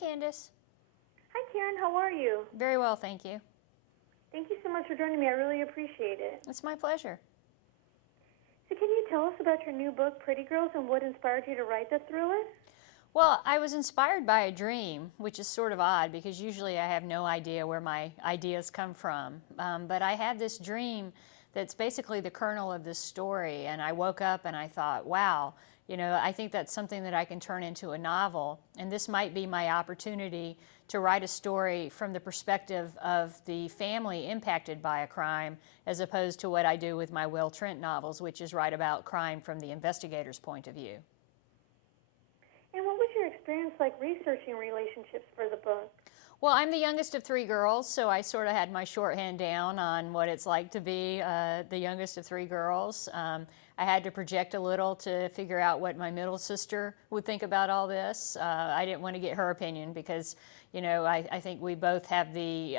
Candace. Hi, Karin. How are you? Very well, thank you. Thank you so much for joining me. I really appreciate it. It's my pleasure. So can you tell us about your new book, Pretty Girls, and what inspired you to write the thriller? Well, I was inspired by a dream, which is sort of odd because usually I have no idea where my ideas come from. But I had this dream that's basically the kernel of this story, and I woke up and I thought, wow, I think that's something that I can turn into a novel, and this might be my opportunity to write a story from the perspective of the family impacted by a crime, as opposed to what I do with my Will Trent novels, which is write about crime from the investigator's point of view. And what was your experience like researching relationships for the book? Well, I'm the youngest of three girls, so I sort of had my shorthand down on what it's like to be the youngest of three girls. I had to project a little to figure out what my middle sister would think about all this. I didn't want to get her opinion because, I think we both have the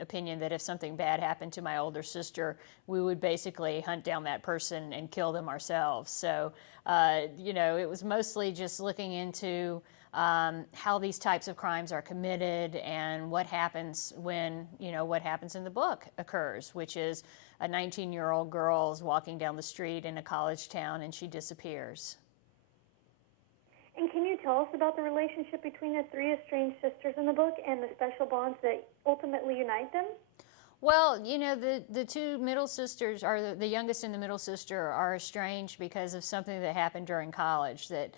opinion that if something bad happened to my older sister, we would basically hunt down that person and kill them ourselves. So, it was mostly just looking into how these types of crimes are committed and what happens when, what happens in the book occurs, which is a 19-year-old girl is walking down the street in a college town and she disappears. And can you tell us about the relationship between the three estranged sisters in the book and the special bonds that ultimately unite them? Well, the two middle sisters, or the youngest and the middle sister, are estranged because of something that happened during college. That,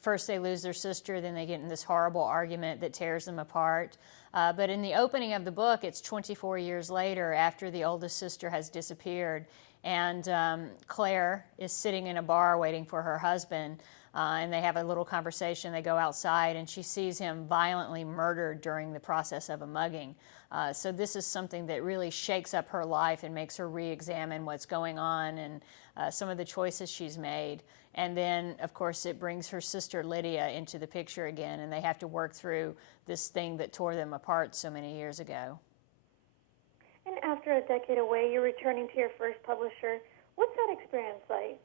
first they lose their sister, then they get in this horrible argument that tears them apart. But in the opening of the book, it's 24 years later after the oldest sister has disappeared. And Claire is sitting in a bar waiting for her husband. And they have a little conversation. They go outside and she sees him violently murdered during the process of a mugging. So this is something that really shakes up her life and makes her re-examine what's going on and some of the choices she's made. And then, of course, it brings her sister Lydia into the picture again, and they have to work through this thing that tore them apart so many years ago. And after a decade away, you're returning to your first publisher. What's that experience like?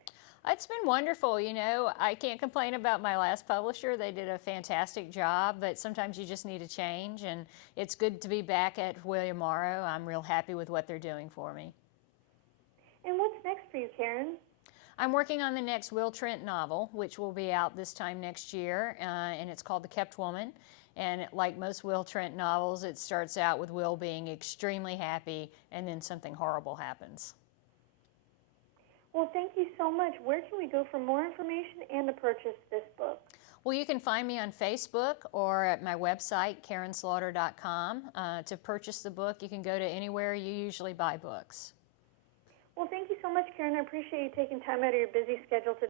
It's been wonderful. I can't complain about my last publisher. They did a fantastic job, but sometimes you just need a change, and it's good to be back at Morrow. I'm real happy with what they're doing for me. And what's next for you, Karin? I'm working on the next Will Trent novel, which will be out this time next year, and it's called The Kept Woman. And like most Will Trent novels, it starts out with Will being extremely happy, and then something horrible happens. Well, thank you so much. Where can we go for more information and to purchase this book? Well, you can find me on Facebook or at my website, KarinSlaughter.com. To purchase the book, you can go to anywhere you usually buy books. Well, thank you so much, Karin. I appreciate you taking time out of your busy schedule to